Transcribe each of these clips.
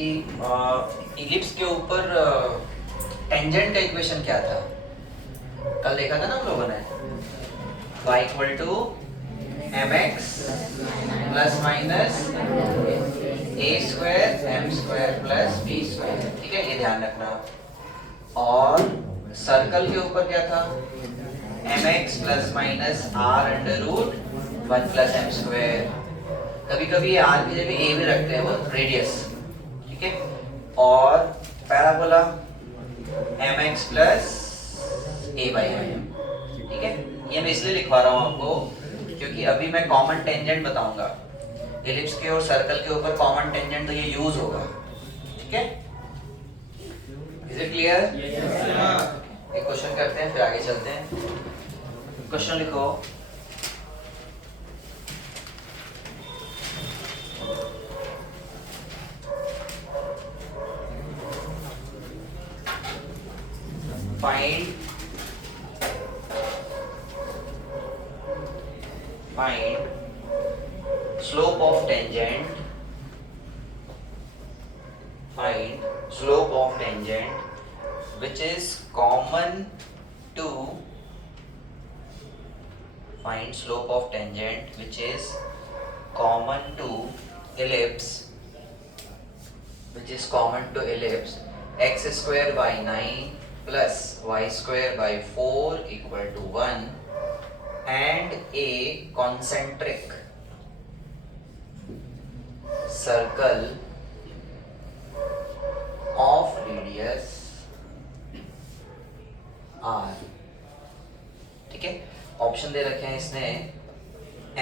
कि इलिप्स के ऊपर टेंजेंट का इक्वेशन क्या था? कल देखा था ना हम लोगों ने, y equal to M X plus minus A square M square plus B square. ठीक है, ये ध्यान रखना। और सर्कल के ऊपर क्या था? M X plus minus R under root one plus M square. कभी कभी आर की जगह ए भी रखते हैं, वो रेडियस। ठीक है, और parabola M X plus A by M. ठीक है, ये मैं इसलिए लिखवा रहा हूँ आपको क्योंकि अभी मैं कॉमन टेंजेंट बताऊंगा। इलिप्स के और सर्कल के ऊपर कॉमन टेंजेंट तो ये यूज होगा। ठीक है, इज इट क्लियर? एक क्वेश्चन करते हैं फिर आगे चलते हैं। क्वेश्चन लिखो। find slope of tangent, find slope of tangent which is common to, find slope of tangent which is common to ellipse, which is common to ellipse x square by 9 plus y square by 4 equal to 1 and a concentric circle of radius r। ठीक है, option दे रखे हैं इसने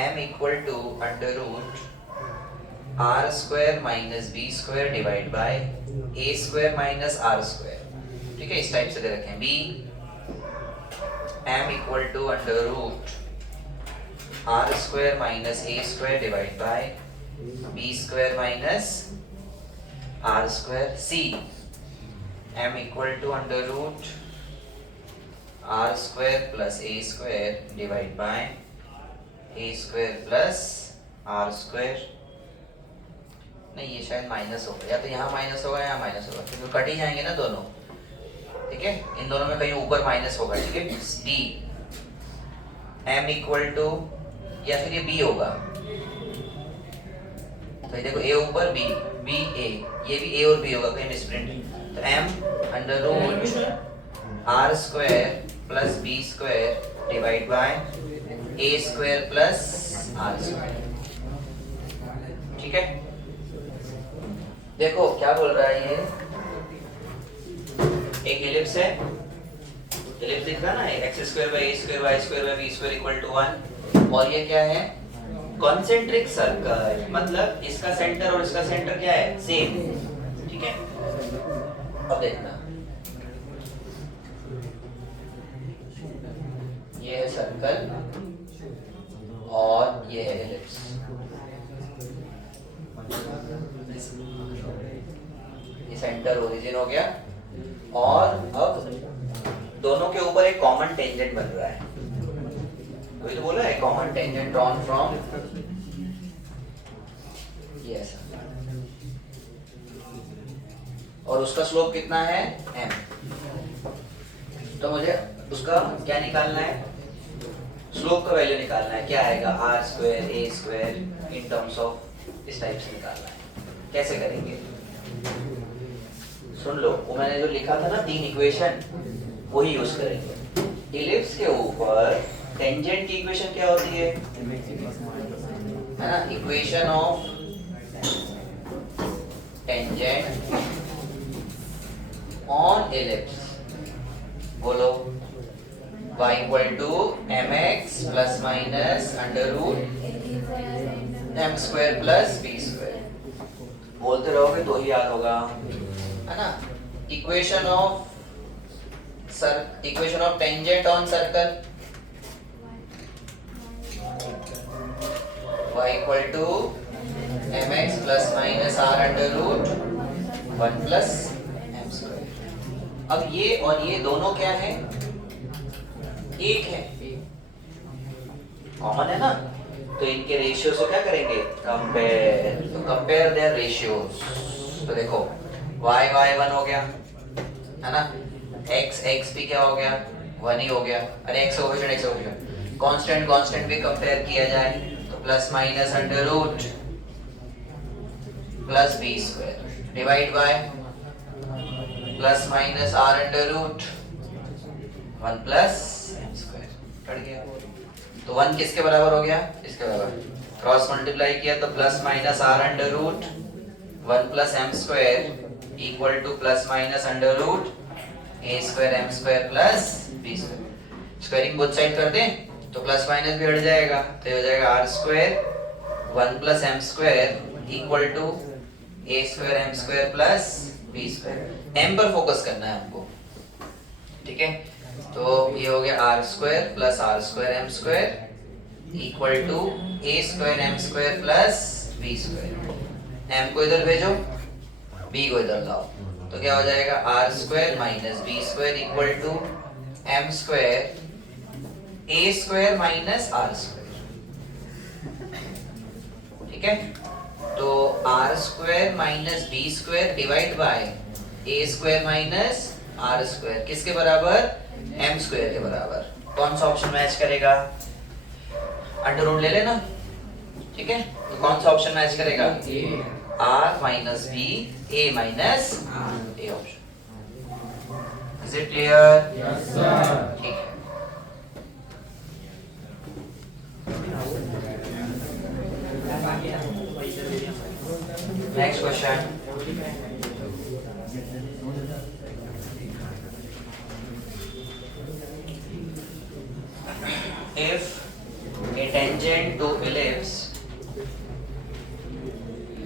m equal to under root R square minus B square divide by A square minus R square. ठीक है, इस type से दे रखे हैं। B m equal to under root R square minus A square divide by B square minus R square. C m equal to under root R square plus A square divide by A square plus R square. नहीं, ये शायद minus होगा, या तो यहाँ minus होगा या minus होगा, क्योंकि कट ही जाएंगे ना दोनों। ठीक है, इन दोनों में कहीं ऊपर माइनस होगा। ठीक है, डी m इक्वल टू, या फिर ये b होगा। तो ये देखो, a ऊपर b, b a, ये भी a और b होगा, कहीं मिसप्रिंट। तो m under root R square plus B square divide by A square plus R square. ठीक है, देखो क्या बोल रहा है ये। एक इलिप्स है, इलिप्स दिख रहा है ना, X square by A square Y square by B square equal to 1। और ये क्या है? कॉन्सेंट्रिक सर्कल, मतलब इसका सेंटर और इसका सेंटर क्या है? सेम। ठीक है, अब देखना, ये है सर्कल और ये है इलिप्स। ये सेंटर ओरिजिन हो गया, और अब दोनों के ऊपर एक कॉमन टेंजेंट बन रहा है। कोई तो बोला है कॉमन टेंजेंट ड्रॉन फ्रॉम ये ऐसा, और उसका स्लोप कितना है? m। तो मुझे उसका क्या निकालना है? स्लोप का वैल्यू निकालना है। क्या आएगा? R square A square in terms of इस टाइप से निकालना है। कैसे करेंगे? सुन लो, वो मैंने जो लिखा था ना 3 इक्वेशन, वही यूज करेंगे। इलिप्स के ऊपर टेंजेंट की इक्वेशन क्या होती है? ना, equation of tangent on ellipse. बोलो, y equal to M X plus minus under root M square plus B square. बोलते रहोगे तो ही याद होगा, है ना। Equation of tangent on circle, y equal to M X plus minus R under root 1 plus M square. अब ये और ये दोनों क्या है? एक है, कॉमन है ना, तो इनके रेशियोज को क्या करेंगे? कंपेयर। तो कंपेयर देयर रेशियोज। तो देखो y y 1 हो गया है ना, x x भी क्या हो गया 1 ही हो गया। अरे x coefficient x coefficient constant constant भी कंपेयर किया जाए तो plus minus under root plus B square divide by plus minus R under root 1 plus M square cut गया। तो 1 किसके बराबर हो गया, इसके बराबर, क्रॉस मल्टीप्लाई किया तो plus minus R under root 1 plus M square equal to plus minus under root A square M square plus B square. Squaring both side कर दें तो प्लस माइनस भी हट जाएगा, तो हो जाएगा R square 1 plus M square equal to A square M square plus B square. M पर फोकस करना है हमको, ठीक है। तो ये हो गया R square plus R square M square equal to A square M square plus B square. M को इधर भेजो, बी को इधर लाओ, तो क्या हो जाएगा R square minus B square equal to M square A square minus R square, ठीक है। तो R square minus B square divide by A square minus R square किसके बराबर, एम स्क्वायर के बराबर। कौन सा ऑप्शन मैच करेगा, अंडर रूट ले लेना, ठीक है। तो कौन सा ऑप्शन मैच करेगा, R minus B A minus A option. Is it clear, yes sir. ठीक है। Next question, if a tangent to ellipse,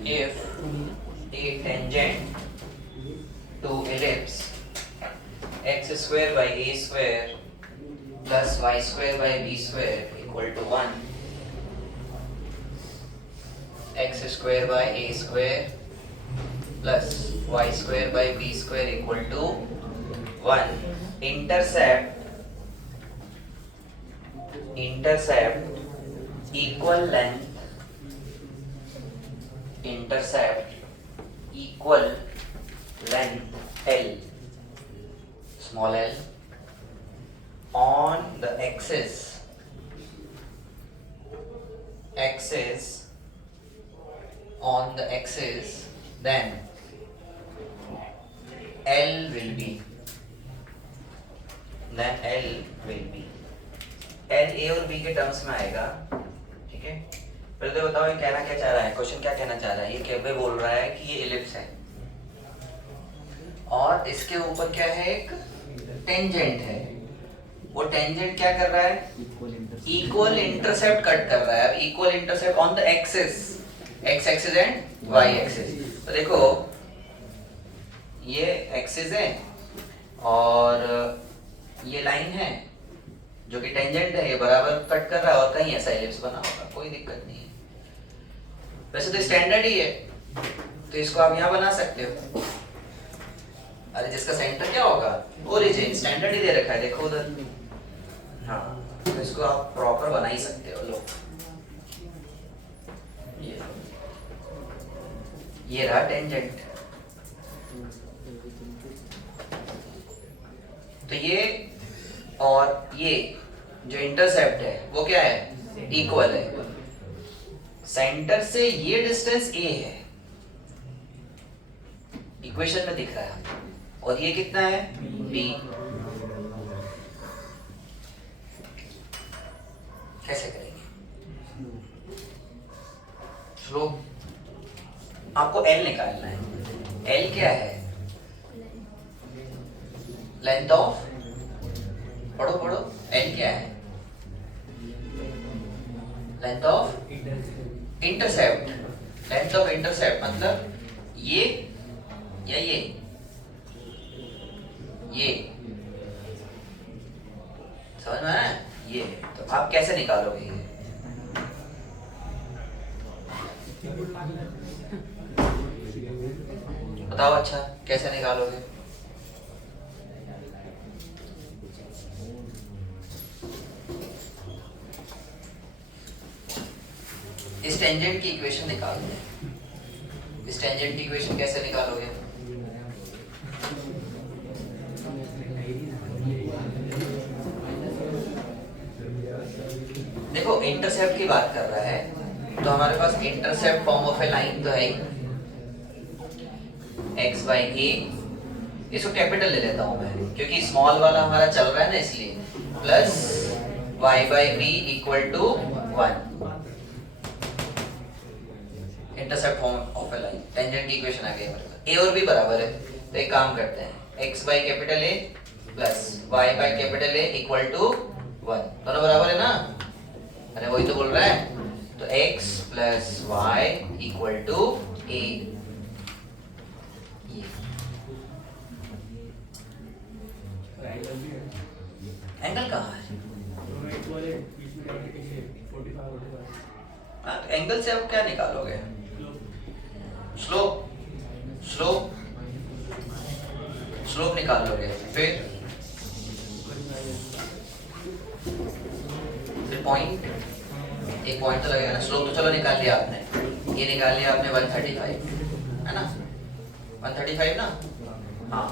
if a tangent to ellipse x square by a square plus y square by b square equal to 1, x square by a square plus y square by b square equal to 1, intercept equal length, intercept equal length L, small l, on the axis on the axis, then L will be L A और B के terms में आएगा, ठीक है। पहले तो बताओ ये कहना क्या चाह रहा है, क्वेश्चन क्या कहना चाह रहा है। ये क्या बोल रहा है कि ये इलिप्स है और इसके ऊपर क्या है, एक टेंजेंट है। वो टेंजेंट क्या कर रहा है, इक्वल इंटरसेप्ट कट कर रहा है। अब equal intercept on the axis, X axis and Y axis. तो देखो ये एक्सिस है और ये लाइन है जो कि टेंजेंट है, ये बराबर कट कर रहा है और कहीं ऐसा एलिप्स बना होगा, कोई दिक्कत नहीं है। वैसे तो स्टैंडर्ड ही है, तो इसको आप यहाँ बना सकते हो। अरे जिसका सेंटर क्या होगा, ओरिजिन, स्टैंडर्ड ही दे रखा है, देखो उधर। हाँ, तो इसको आप प्रॉपर बना ही सकते हो। लो ये रहा टेंजेंट। तो ये और ये जो इंटरसेप्ट है वो क्या है, इक्वल है। सेंटर से ये डिस्टेंस a है, इक्वेशन में दिख रहा है, और ये कितना है b। कैसे करेंगे, स्लो। आपको l निकालना है। l क्या है, लेंथ ऑफ, पढ़ो पढ़ो, l क्या है, length of intercept. Length of intercept मतलब ये या ये समझ में आया, ये। तो आप कैसे निकालोगे ये, बताओ। अच्छा कैसे निकालोगे, इस टेंजेंट की इक्वेशन निकाल दें। इस टेंजेंट की इक्वेशन कैसे निकालोगे? देखो इंटरसेप्ट की बात कर रहा है तो हमारे पास intercept form of a line तो है ही, x बाई ए, इसको कैपिटल ले लेता हूं मैं क्योंकि स्मॉल वाला हमारा चल रहा है ना, इसलिए plus y by B equal to 1, intercept form of a line, tangent की इक्वेशन आ गई हमारे पास। ए और बी बराबर है तो एक काम करते हैं, x by capital A plus y by capital A equal to 1, दोनों बराबर है ना? अरे वही तो बोल रहा है, तो x plus Y equal to A. Angle कहाँ है? एंगल से अब क्या निकालोगे? स्लोप, स्लोप, स्लोप निकाल लोगे, फिर पॉइंट, एक पॉइंट तो लगेगा ना। स्लोप तो चलो निकाल लिया आपने, ये निकाल लिया आपने 135 है ना, 135 ना, हाँ,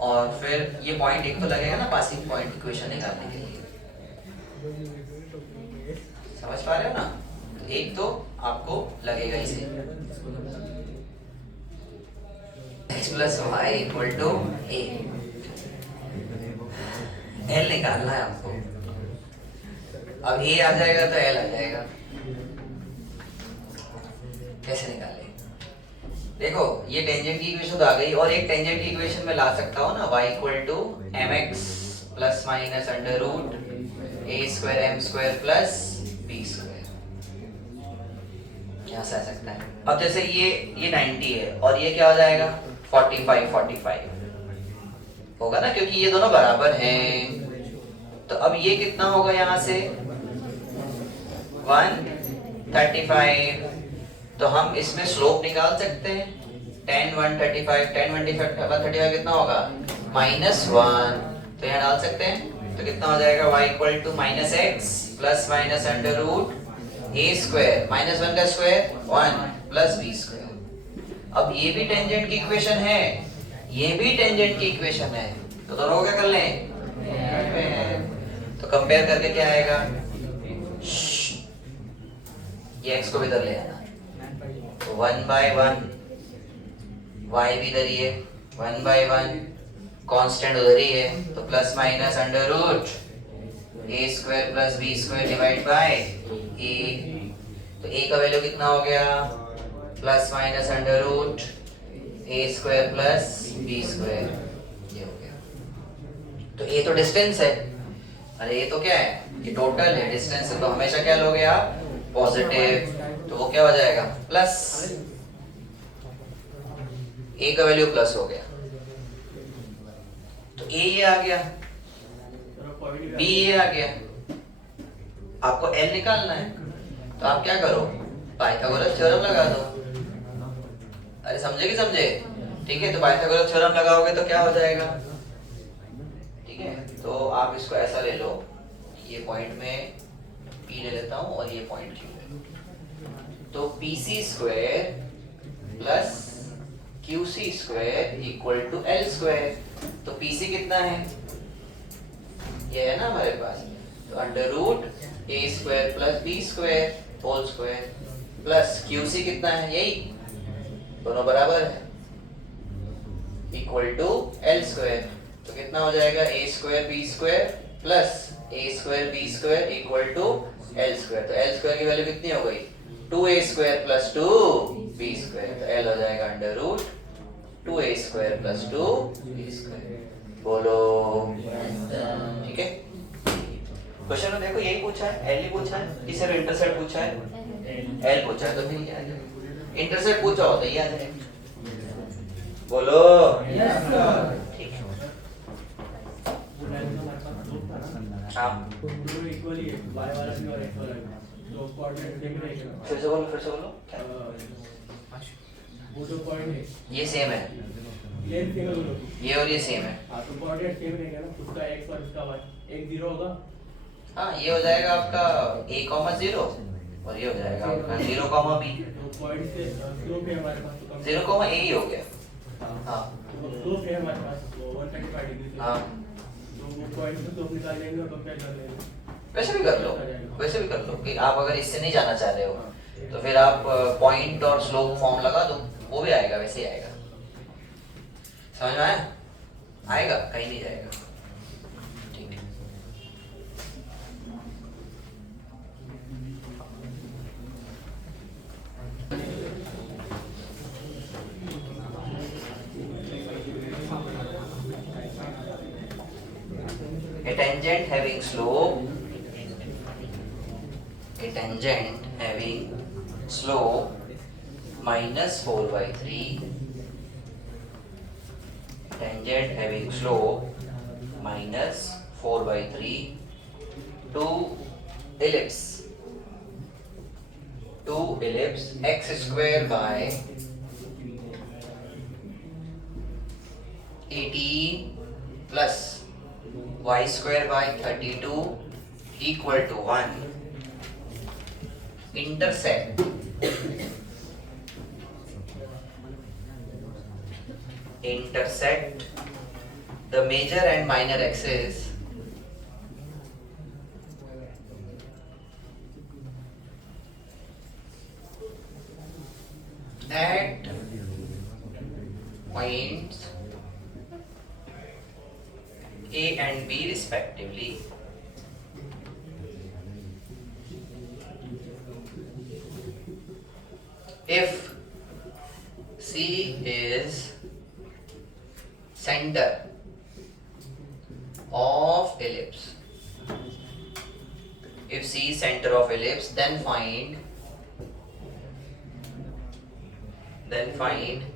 और फिर ये पॉइंट एक तो लगेगा ना पासिंग पॉइंट इक्वेशन निकालने के लिए, समझ पा रहे हो ना? तो एक तो आपको लगेगा इसे x plus Y equal to A, L निकालना है आपको। अब ए आ जाएगा तो एल आ जाएगा, कैसे निकाले? देखो ये टेंजेंट की इक्वेशन तो आ गई, और एक टेंजेंट की इक्वेशन में ला सकता हूँ ना, y equal to mx plus minus under root a square m square plus b square, यहाँ से आ सकता है। अब जैसे ये 90 है और ये क्या हो जाएगा 45 होगा ना, क्योंकि ये दोनों बराबर हैं। तो अब ये कितना होगा यहाँ से 135, तो हम इसमें स्लोप निकाल सकते हैं, 10 135 कितना होगा -1, तो यहाँ डाल सकते हैं, तो कितना हो जाएगा y equal to minus X plus minus under root A square minus 1 का स्क्वायर 1 प्लस बी स्क्वायर। अब ये भी टेंजेंट की इक्वेशन है, ये भी टेंजेंट की इक्वेशन है, तो दोनों को क्या कर लें, तो कंपेयर करके क्या आएगा, ये x को भी इधर ले आना, तो 1/1 y भी इधर ही है, 1/1 कांस्टेंट उधर ही है, तो plus minus under root a square plus b square divide by a, तो a का वैल्यू कितना हो गया plus minus under root a square plus b square, ये हो गया। तो ये तो डिस्टेंस है, अरे ये तो क्या है, ये टोटल है, डिस्टेंस है, तो हमेशा क्या लोगे आप पॉजिटिव, तो वो क्या हो जाएगा प्लस, a का वैल्यू प्लस हो गया, तो a ये आ गया, b ये आ गया, आपको l निकालना है, तो आप क्या करो पाइथागोरस थ्योरम लगा दो। अरे समझे कि समझे? ठीक है, तो पाइथागोरस थ्योरम लगाओगे तो क्या हो जाएगा, ठीक है, तो आप इसको ऐसा ले लो, ये पॉइंट में p ले लेता हूं और ये पॉइंट q है, तो pc square plus qc square equal to l square, तो pc कितना है, ये है ना हमारे पास, तो under root a square plus b square whole square plus qc कितना है, यही दोनों बराबर है, इक्वल टू l स्क्वायर, तो कितना हो जाएगा a square b square plus a square b square equal to l square, तो l स्क्वायर की वैल्यू कितनी हो गई 2a square plus 2b square, तो l हो जाएगा under root 2a square plus 2b square, बोलो ठीक है। क्वेश्चन में देखो यही पूछा है, एल ही पूछा है कि सिर्फ इंटरसेप्ट पूछा है, एल पूछा है तो फिर क्या है, इंटरसेप्ट पूछा हो तो ये आ जाए, बोलो यस सर, ठीक है। हाँ इक्वली है, y वाला भी और x वाला भी, तो कोऑर्डिनेट सेम रहेगा। फिर से बोलो वो जो पॉइंट है ये सेम है, प्लेन सेम है दोनों, ये और ये सेम है, हाँ तो कोऑर्डिनेट सेम रहेगा ना, उसका x और इसका y, एक 0 होगा, हाँ ये हो जाएगा आपका a, 0 और ये हो जाएगा आपका 0 कॉमा बी। तो पॉइंट से स्लोप है हमारे पास, तो 0 कॉमा ए ही हो गया। हाँ स्लोप है हमारे पास तो 135 डिग्री से। हाँ तो वो पॉइंट से स्लोप निकाल लेंगे और कंपेयर कर लेंगे। वैसे भी कर लो, वैसे भी कर लो कि आप अगर इससे नहीं जाना चाह रहे हो तो फिर आप पॉइंट और स्लोप फॉर्म लगा दो, वो भी आएगा, वैसे ही आएगा। समझ में आया? आएगा, कहीं नहीं जाएगा। ठीक है। A tangent having slope, a tangent having slope minus 4 by 3, tangent having slope minus 4 by 3 to ellipse x square by 18 plus y square by 32 equal to 1 intersect the major and minor axes at points A and B respectively. If C is center of ellipse, if C is center of ellipse, then find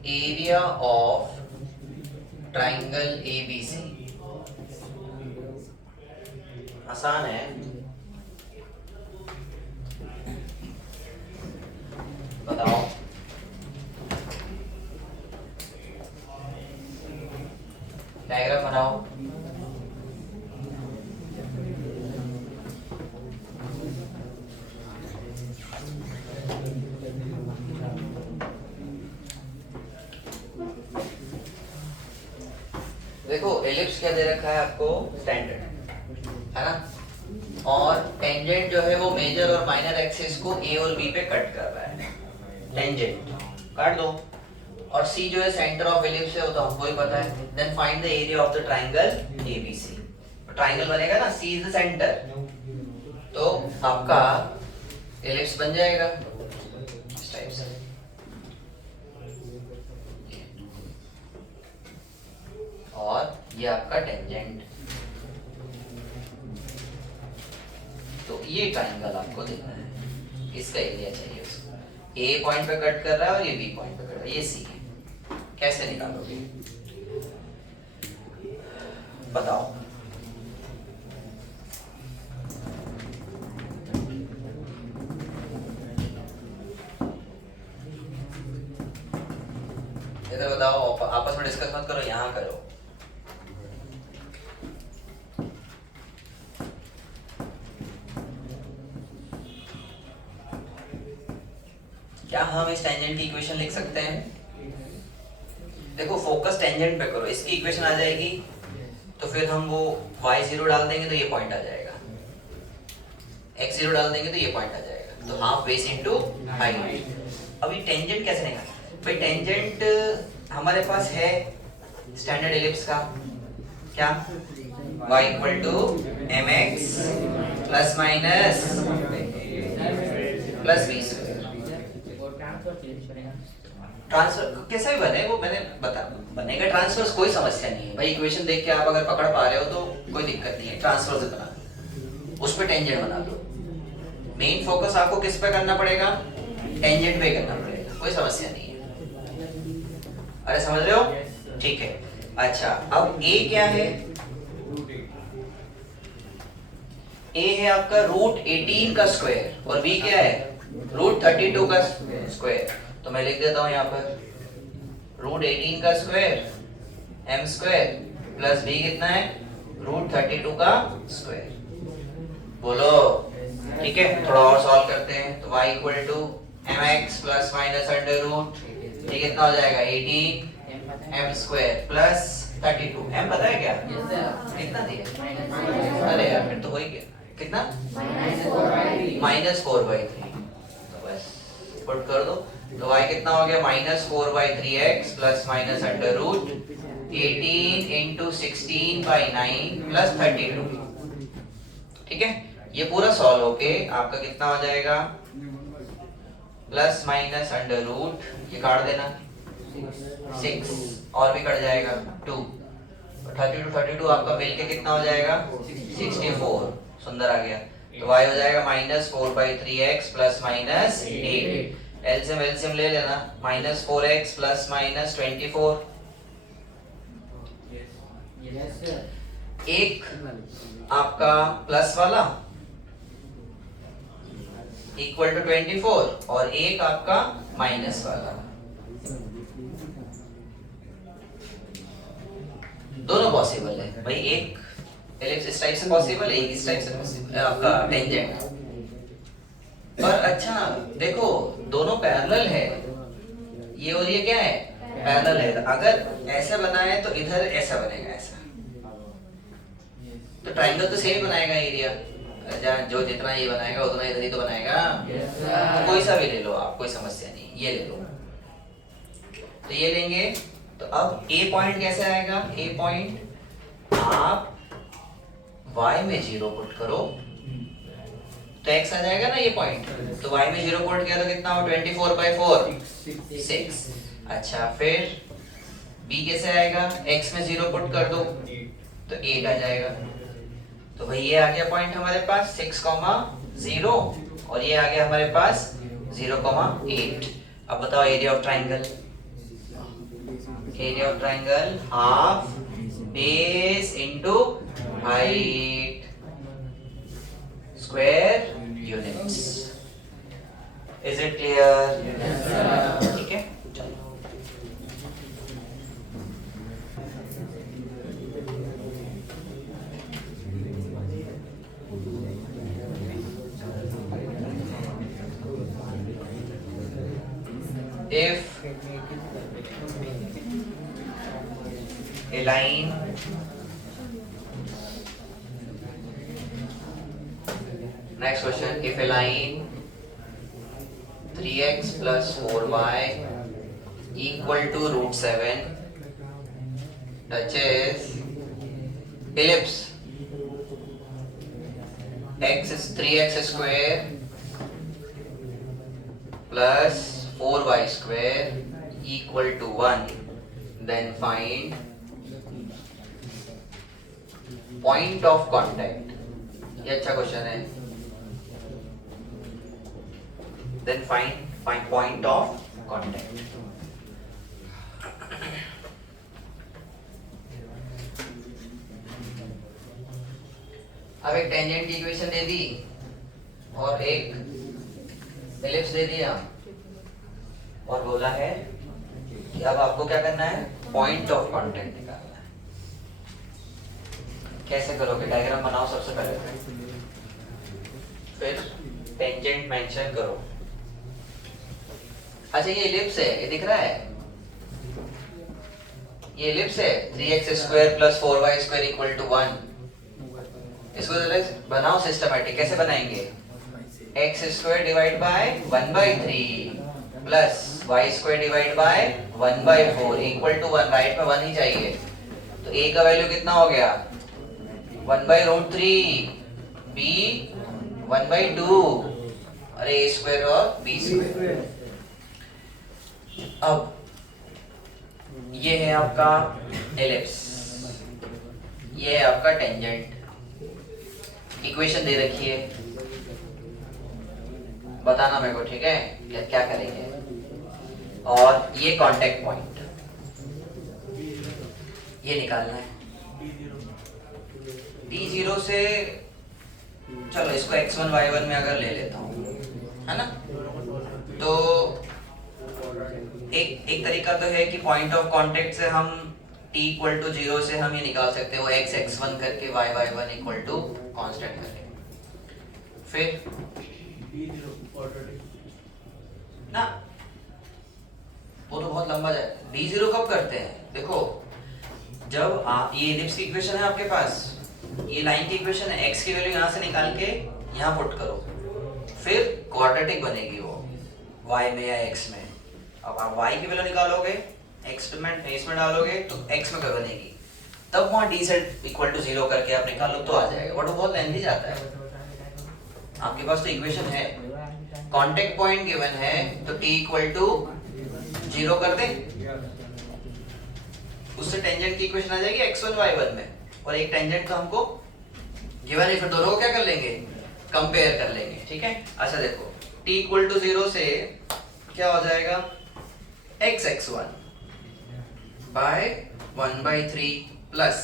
area of triangle ABC. आसान है। बताओ। Diagram बनाओ। देखो ellipse क्या दे रखा है आपको, standard है ना, और टेंजेंट जो है वो मेजर और माइनर एक्सिस को ए और बी पे कट कर रहा है, टेंजेंट काट दो। और सी जो है सेंटर ऑफ एलिप्स है, वो तो हमको ही पता है। Then find the area of the triangle ABC. Triangle बनेगा ना, सी इज द सेंटर, तो आपका एलिप्स बन जाएगा इस टाइप से। और ये आपका टेंजेंट, तो ये ट्रायंगल आपको देखना है, इसका एरिया चाहिए उसको। ए पॉइंट पे कट कर रहा है और ये बी पॉइंट पे कट रहा है, ये सी है। कैसे निकालोगे बताओ। इधर बताओ, आपस में डिस्कस मत करो, यहाँ करो। क्या हम इस टेंजेंट की इक्वेशन लिख सकते हैं? देखो फोकस टेंजेंट पे करो, इसकी इक्वेशन आ जाएगी, तो फिर हम वो y0 डाल देंगे तो ये पॉइंट आ जाएगा, x0 डाल देंगे तो ये पॉइंट आ जाएगा, तो हाफ बेस इनटू हाइट। अभी टेंजेंट कैसे निकालें भाई? टेंजेंट हमारे पास है स्टैंडर्ड एलिप्स का, क्या y equal to mx plus minus plus b square. Transfer कैसा भी बने, वो मैंने बता बनेगा ट्रांसफर, कोई समस्या नहीं है भाई। इक्वेशन देख के आप अगर पकड़ पा रहे हो तो कोई दिक्कत नहीं है, ट्रांसफर से बना, उस पर टेंजेंट बना दो। मेन फोकस आपको किस पे करना पड़ेगा? टेंजेंट पे करना पड़ेगा, कोई समस्या नहीं है। अरे समझ रहे हो? ठीक है। अच्छा अब ए क्या है? ए है आपका रूट 18 का स्क्वायर, और बी क्या है? रूट 32 का स्क्वायर। तो मैं लिख देता हूं यहाँ पर रूट 18 का square M square plus B कितना है? रूट 32 का स्क्वायर। बोलो ठीक है, थोड़ा और सॉल्व करते हैं। तो y equal to mx plus minus under root, ये कितना हो जाएगा 18 m स्क्वायर प्लस 32। m पता है क्या कितना दिया? अरे यार फिर तो हो ही गया, कितना -4/3। तो बस पुट कर दो। तो y कितना हो गया -4/3x plus minus under root 18 into 16/9 plus 32। ठीक है, ये पूरा सॉल्व होके आपका कितना हो जाएगा प्लस माइनस अंडर रूट, ये काट देना 6 और भी कट जाएगा 2, 32 आपका मिलके कितना हो जाएगा 64। सुंदर आ गया। तो y हो जाएगा -4/3x प्लस माइनस 8। एलसीएम ले लेना, -4x प्लस माइनस 24। एक आपका प्लस वाला इक्वल टू 24 और एक आपका माइनस वाला, दोनों पॉसिबल है भाई। एक एलिप्स इस टाइप से पॉसिबल है, एक इस टाइप से पॉसिबल है आपका टेंजेंट। पर अच्छा देखो दोनों पैरेलल है, ये और ये क्या है पैरेलल है। अगर ऐसा बनाए तो इधर ऐसा बनेगा, ऐसा तो ट्रायंगल तो सेम बनाएगा एरिया, जो जितना ये बनाएगा उतना इधर ही तो बनाएगा। तो कोई सा भी ले लो आप, कोई समस्या नहीं, ये ले लो। तो ये लेंगे तो अब ए पॉइंट कैसे आएगा? ए पॉइंट आप y में 0 पुट करो तो x आ जाएगा ना ये पॉइंट। तो y में 0 पुट किया तो कितना हो 24/4 6। अच्छा फिर b कैसे आएगा? x में 0 पुट कर दो तो 8 आ जाएगा। तो भाई ये आ गया पॉइंट हमारे पास 6,0 और ये आ गया हमारे पास 0,8। अब बताओ area of triangle. Area of triangle half base into height square units. Is it clear? ठीक है, चलो। If a line next question, if a line 3x plus 4y equal to √7 touches ellipse x is 3x square plus 4y square equal to 1, then find point of contact. ये अच्छा question है। Then find point of contact. अब एक tangent की equation दे दी और एक ellipse दे दिया और बोला है कि अब आपको क्या करना है? पॉइंट ऑफ कांटेक्ट निकालना है। कैसे करोगे? डायग्राम बनाओ सबसे पहले, फिर टेंजेंट मेंशन करो। अच्छा ये एलिप्स है, ये दिख रहा है, ये एलिप्स है 3x square plus 4y square equal to 1। इसको बनाओ सिस्टमैटिक। कैसे बनाएंगे? x square divide by 1/3 plus y square divide by 1/4 equal to 1। Right में 1 ही चाहिए। तो a का वैल्यू कितना हो गया? 1/√3, b 1/2, अरे a स्क्वायर और b स्क्वायर। अब ये है आपका एलिप्स, ये है आपका टेंजेंट। इक्वेशन दे रखी है, बताना मेरे को, ठीक है? क्या करेंगे? और ये कांटेक्ट पॉइंट ये निकालना है। D0 से चलो इसको x1 y1 में अगर ले लेता हूँ, है ना? तो एक तरीका तो है कि पॉइंट ऑफ कांटेक्ट से हम t इक्वल टू 0 से हम ये निकाल सकते हैं, वो x x1 करके y y1 equal to constant करके। फिर D0 quadratic. ना, वो तो बहुत लंबा जाए। D0 कब करते हैं? देखो, जब ये इलिप्स की इक्वेशन है आपके पास, ये लाइन की इक्वेशन है, x की वैल्यू यहाँ से निकाल के यहाँ पुट करो, फिर क्वाड्रेटिक बनेगी वो y में या x में। अब आप y की वैल्यू निकालोगे, x में इसमें डालोगे तो x में क्या बनेगी, तब वहाँ d से इक्वल टू 0 करके आप निकालो तो आ जाएगा, बट वो बहुत लेंथी जाता है। आपके पास तो इक्वेशन है, कांटेक्ट पॉइंट गिवन है, तो t इक्वल टू 0 कर दें, उससे टेंजेंट की इक्वेशन आ जाएगी x1 y1 में, और एक टेंजेंट तो हमको गिवन है, फिर दोनों को क्या कर लेंगे, कंपेयर कर लेंगे। ठीक है, अच्छा देखो, t इक्वल टू 0 से क्या हो जाएगा, x x1 by 1/3 plus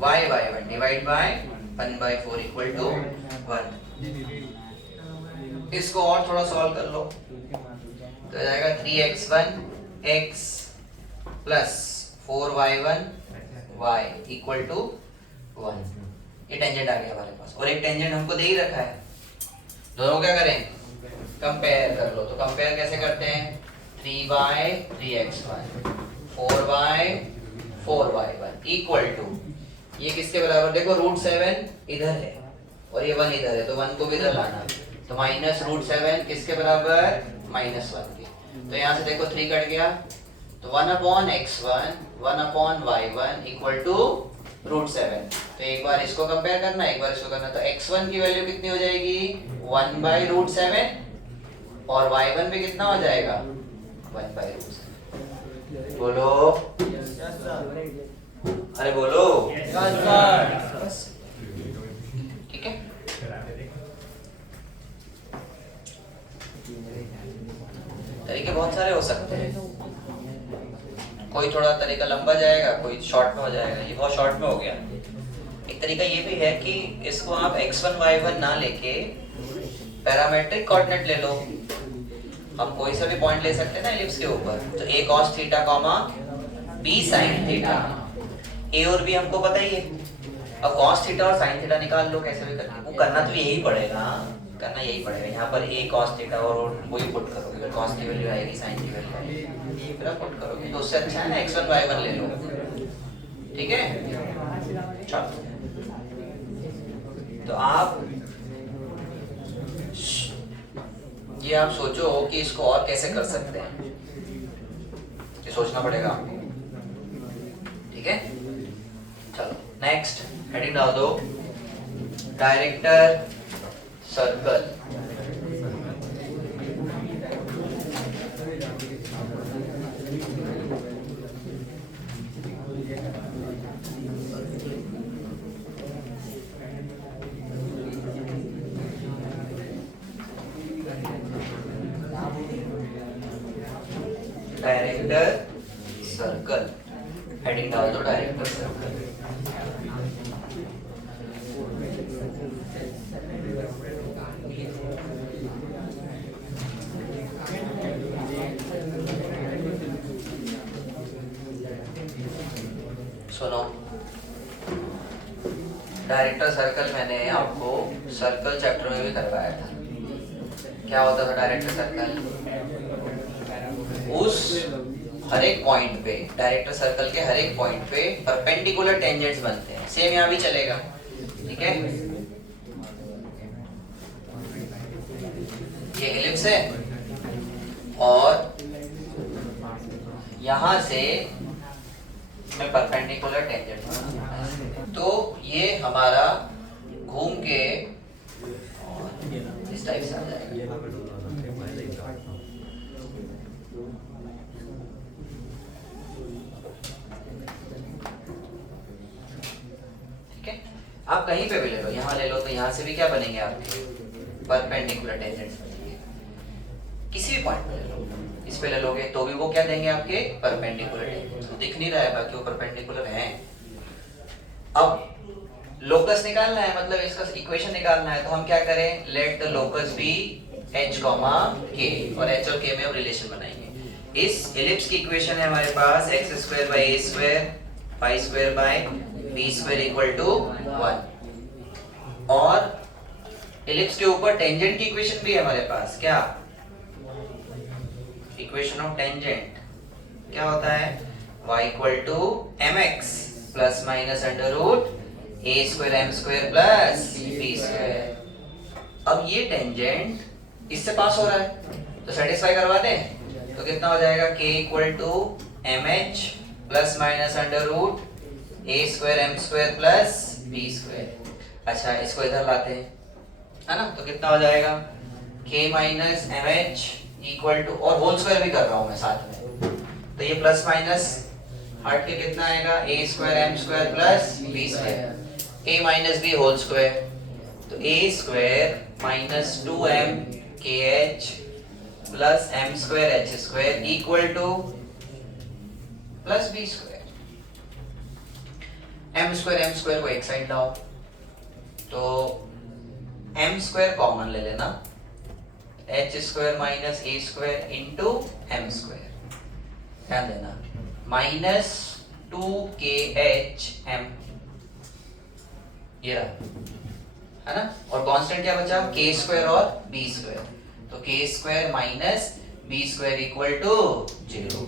y y1 divide by 1/4 equal to 1। इसको और थोड़ा सॉल्व कर लो तो आ जाएगा 3x1 x plus 4y1 y equal to 1। ये टेंजेंट आ गया हमारे पास, और एक टेंजेंट हमको दे ही रखा है, दोनों को क्या करें, कंपेयर कर लो। तो कंपेयर कैसे करते हैं, 3/3x1 4/4y1 इक्वल टू, ये किसके बराबर, देखो √7 इधर है और ये 1 इधर है, तो 1 को भी इधर लाना, तो -√7 किसके बराबर, -1 के। तो यहाँ से देखो 3 कट गया, तो 1/x1 1/y1 इक्वल टू √7। तो एक बार इसको कंपेयर करना, एक बार इसको करना, तो x1 की वैल्यू कितनी हो जाएगी, 1/√7, और y1 भी कितना हो जाएगा, 1/√7। बोलो, अरे बोलो, ठीक है। तरीके बहुत सारे हो सकते हैं, कोई थोड़ा तरीका लंबा जाएगा, कोई शॉर्ट में हो जाएगा, ये बहुत शॉर्ट में हो गया। एक तरीका ये भी है कि इसको आप x1 y1 ना लेके पैरामेट्रिक कोऑर्डिनेट ले लो। हम कोई सा भी पॉइंट ले सकते हैं ना इलिप्स के ऊपर, तो a cos theta comma b sin theta, a और b हमको पता ही है। अब cos थीटा और sin थीटा निकाल लो कैसे भी करके, वो करना तो यही पड़ेगा, करना यही पड़ेगा। यहाँ पर a cos थीटा और वही पुट करोगे, फिर cos की वैल्यू आएगी, sin की वैल्यू आएगी, फिर आप पुट करोगे, तो उससे अच्छा है ना x1 y1 ले लो। ठीक है, चलो, तो आप ये आप सोचो कि इसको और कैसे कर सकते हैं, ये सोचना पड़ेगा आपको। ठीक है, चलो नेक्स्ट हेडिंग डाल दो, director circle. Director circle heading डाल दो, डायरेक्टर सर्कल। सुनो, डायरेक्टर सर्कल मैंने आपको सर्कल चैप्टर में भी करवाया था। क्या होता था डायरेक्टर सर्कल, उस हर एक पॉइंट पे, डायरेक्टर सर्कल के हर एक पॉइंट पे परपेंडिकुलर टेंजेंट्स बनते हैं। सेम यहाँ भी चलेगा। ठीक है, ये इलिप्स है और यहाँ से मैं परपेंडिकुलर टेंजेंट बनाऊंगा, तो ये हमारा घूम के इस टाइप से आ जाएगा। आप कहीं पे भी ले लो, यहाँ ले लो, तो यहाँ से भी क्या बनेंगे आपके परपेंडिकुलर टेंजेंट्स बनेंगे। किसी भी पॉइंट पे ले लो, इस पे ले लोगे तो भी वो क्या देंगे आपके परपेंडिकुलर टेंजेंट्स। तो दिख नहीं रहा है बाकी वो परपेंडिकुलर हैं। अब लोकस निकालना है, मतलब इसका इक्वेशन निकालना है, तो हम क्या करें, let the locus be h, k, और h और k में हम रिलेशन बनाएंगे। इस इलिप्स की इक्वेशन है हमारे पास x² by a² π² by b² equal to 1, और एलिप्स के ऊपर टेंजेंट की इक्वेशन भी है हमारे पास। क्या इक्वेशन ऑफ टेंजेंट क्या होता है? y equal to mx plus minus under root a square m square plus b square. अब ये टेंजेंट इससे पास हो रहा है तो सेटिस्फाई करवा दें तो कितना हो जाएगा? k equal to mh plus minus under root a square m square plus b square. अच्छा इसको इधर लाते हैं, है ना? तो कितना हो जाएगा? k minus mh equal to, और होल स्क्वायर भी कर रहा हूं मैं साथ में, तो ये प्लस माइनस हट के कितना आएगा? a square m square plus b square, a minus b whole square, तो a square minus 2m kh plus m square h square equal to plus b square. m square को एक side लाओ तो m square common ले लेना, h square minus a square into m square, ध्यान देना, minus 2khm ये रहा, है ना? और कांस्टेंट क्या बचा? k स्क्वायर और b स्क्वायर, तो k square minus b square equal to 0।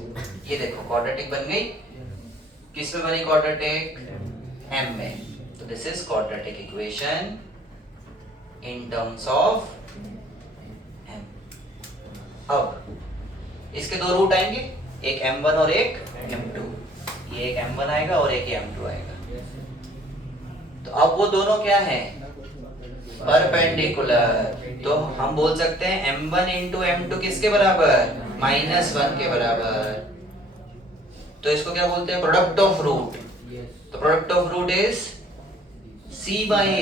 ये देखो क्वाड्रेटिक बन गई। किस में बनी क्वाड्रेटिक? m में। तो this is quadratic equation in terms of m। अब इसके दो रूट आएंगे, एक m1 और एक m2। ये एक m1 आएगा और एक m2 आएगा। तो अब वो दोनों क्या हैं? परपेंडिकुलर। तो हम बोल सकते हैं m1 इंटू m2 किसके बराबर? -1 के बराबर। तो इसको क्या बोलते हैं? Product of root. तो product of root is c by a,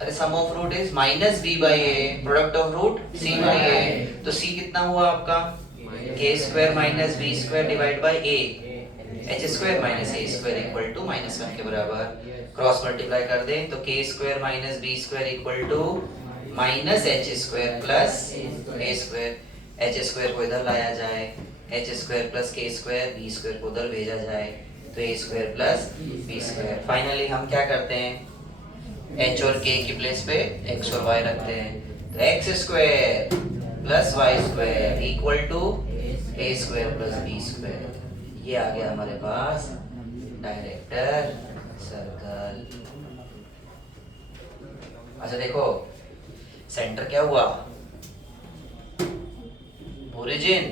अरे sum of root is minus b by a, product of root c by a। तो c कितना हुआ आपका? k square minus b square divide by a, h square minus a square equal to -1 के बराबर। Cross multiply कर दें तो k square minus b square equal to minus h square plus a square. h square को इधर लाया जाए, h square plus k square, b square को उधर भेजा जाए तो a square plus b square. Finally हम क्या करते हैं? h और k की प्लेस पे x और y रखते हैं, तो x square plus y square equal to a square plus b square. ये आ गया हमारे पास डायरेक्टर सर्कल। अच्छा देखो सेंटर क्या हुआ? ओरिजिन।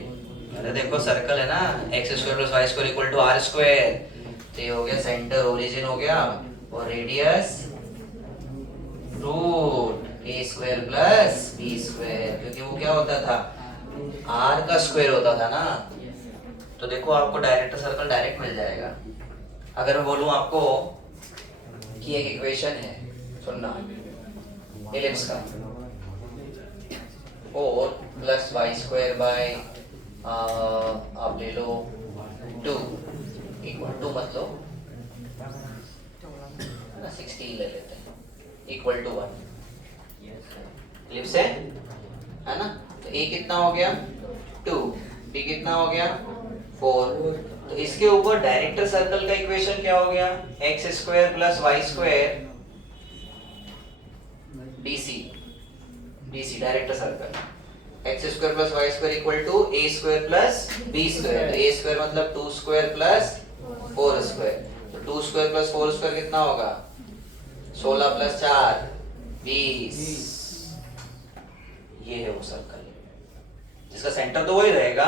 अरे देखो सर्कल है ना, X square plus Y square equal to R square, तो ये हो गया सेंटर, ओरिजिन हो गया, और radius root A square plus B square, क्योंकि वो क्या होता था? आर का स्क्वायर होता था ना। तो देखो आपको डायरेक्टर सर्कल डायरेक्ट मिल जाएगा। अगर मैं बोलूं आपको कि एक इक्वेशन है, सुनना, एलिप्स का 4 प्लस वाई स्क्वायर बाय आप ले लो 2 इक्वल टू, मत लो ना, 16 ले लेते हैं, इक्वल टू 1। एलिप्स है ना? तो a कितना हो गया? 2, b कितना हो गया? 4। तो इसके ऊपर डायरेक्टर सर्कल का इक्वेशन क्या हो गया? X square plus Y square BC director circle, X square plus Y square equal to a square plus b square. तो a स्क्वायर मतलब 2 स्क्वायर प्लस 4 स्क्वायर, तो 2 स्क्वायर प्लस 4 स्क्वायर कितना होगा? 16 plus 4 20। ये है वो सर्कल जिसका सेंटर तो वही रहेगा,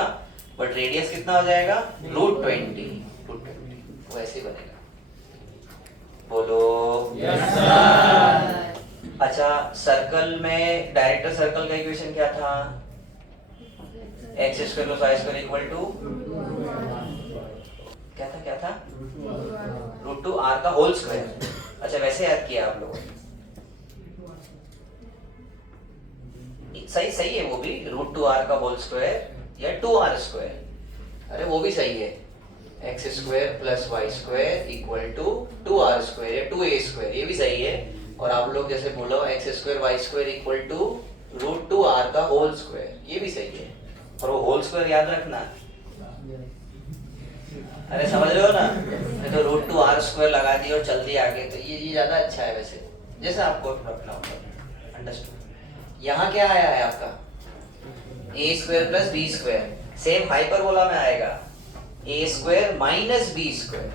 बट रेडियस कितना हो जाएगा? √20। वैसे बनेगा। बोलो यस सर। अच्छा सर्कल में डायरेक्टर सर्कल का इक्वेशन क्या था? X square plus Y square equal to क्या था? √2r का होल स्क्वायर। अच्छा वैसे याद किया आप लोगों ने, सही है वो भी, √2r का होल स्क्वायर या 2r स्क्वायर। अरे वो भी सही है, X square plus Y square equal to 2r square या 2a स्क्वायर, ये भी सही है। और आप लोग जैसे बोलो X square Y square equal to √2r का होल स्क्वायर, ये भी सही है। और वो होल स्क्वायर याद रखना, अरे समझ रहे हो ना? नहीं तो √2r स्क्वायर लगा दिया और चल दिया आगे, तो ये ज्यादा अच्छा है वैसे। जैसे आपको रखना होगा। अंडरस्टूड। यहाँ क्या आया है आपका A square plus B square, same hyperbola में आएगा A square minus B square,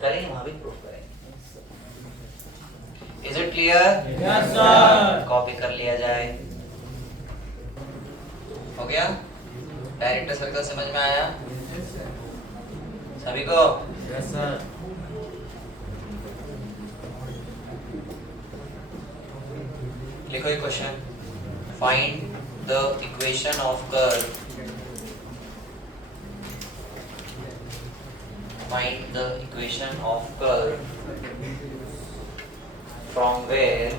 करेंगे वहां भी प्रूफ करेंगे। Is it clear? Yes sir. Copy कर लिया जाए। हो गया? डायरेक्टर सर्कल समझ में आया सभी को? Yes sir. लिखो ये question. Find the equation of curve, find the equation of curve from where,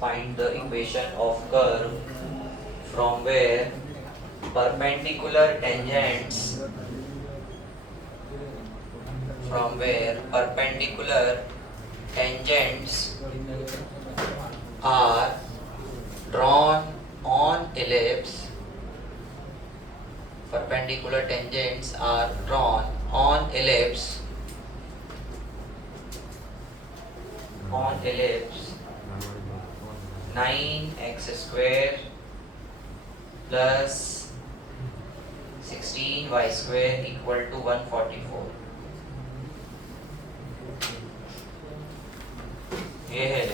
find the equation of curve from where perpendicular tangents, from where perpendicular tangents are drawn on ellipse, perpendicular tangents are drawn on ellipse, on ellipse 9x square plus 16y square equal to 144। ये है।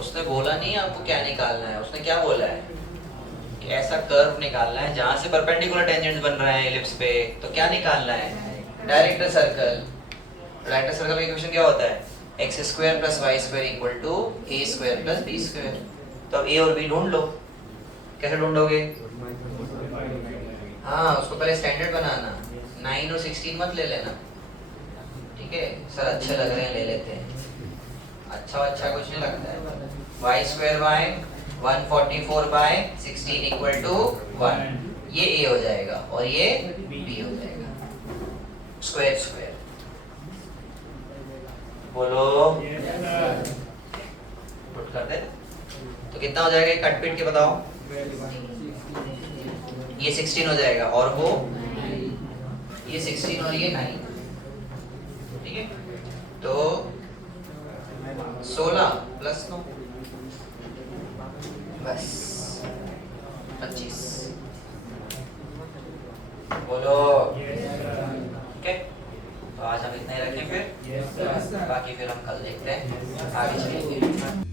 उसने बोला नहीं आपको क्या निकालना है, उसने क्या बोला है कि ऐसा कर्व निकालना है जहां से परपेंडिकुलर टेंजेंट्स बन रहे हैं एलिप्स पे। तो क्या निकालना है? Director circle. डायरेक्टर सर्कल का इक्वेशन क्या होता है? X square plus Y square equal to A square plus B square. तो अब ए और बी ढूंढ लो। कैसे ढूंढोगे? हाँ, उसको पहले स्टैंडर्ड बनाना। 9 और 16 मत ले लेना, ठीक है? सर अच्छे लग रहे हैं, ले लेते हैं। अच्छा कुछ नहीं लगता है। Y square by 144 by 16 equal to 1। ये ए हो जाएगा और ये बी हो जाएगा। स्क्वायर स्क्वायर बोलो। पुट कर दे तो कितना हो जाएगा? कट पीट के बताओ। ये 16 हो जाएगा और वो ये 16 और ये 9, ठीक है? तो 16 प्लस 9 बस 25। बोलो। ओके, तो आज हम इतना ही रखें, फिर बाकी फिर हम कल देखते हैं, आगे चलेंगे।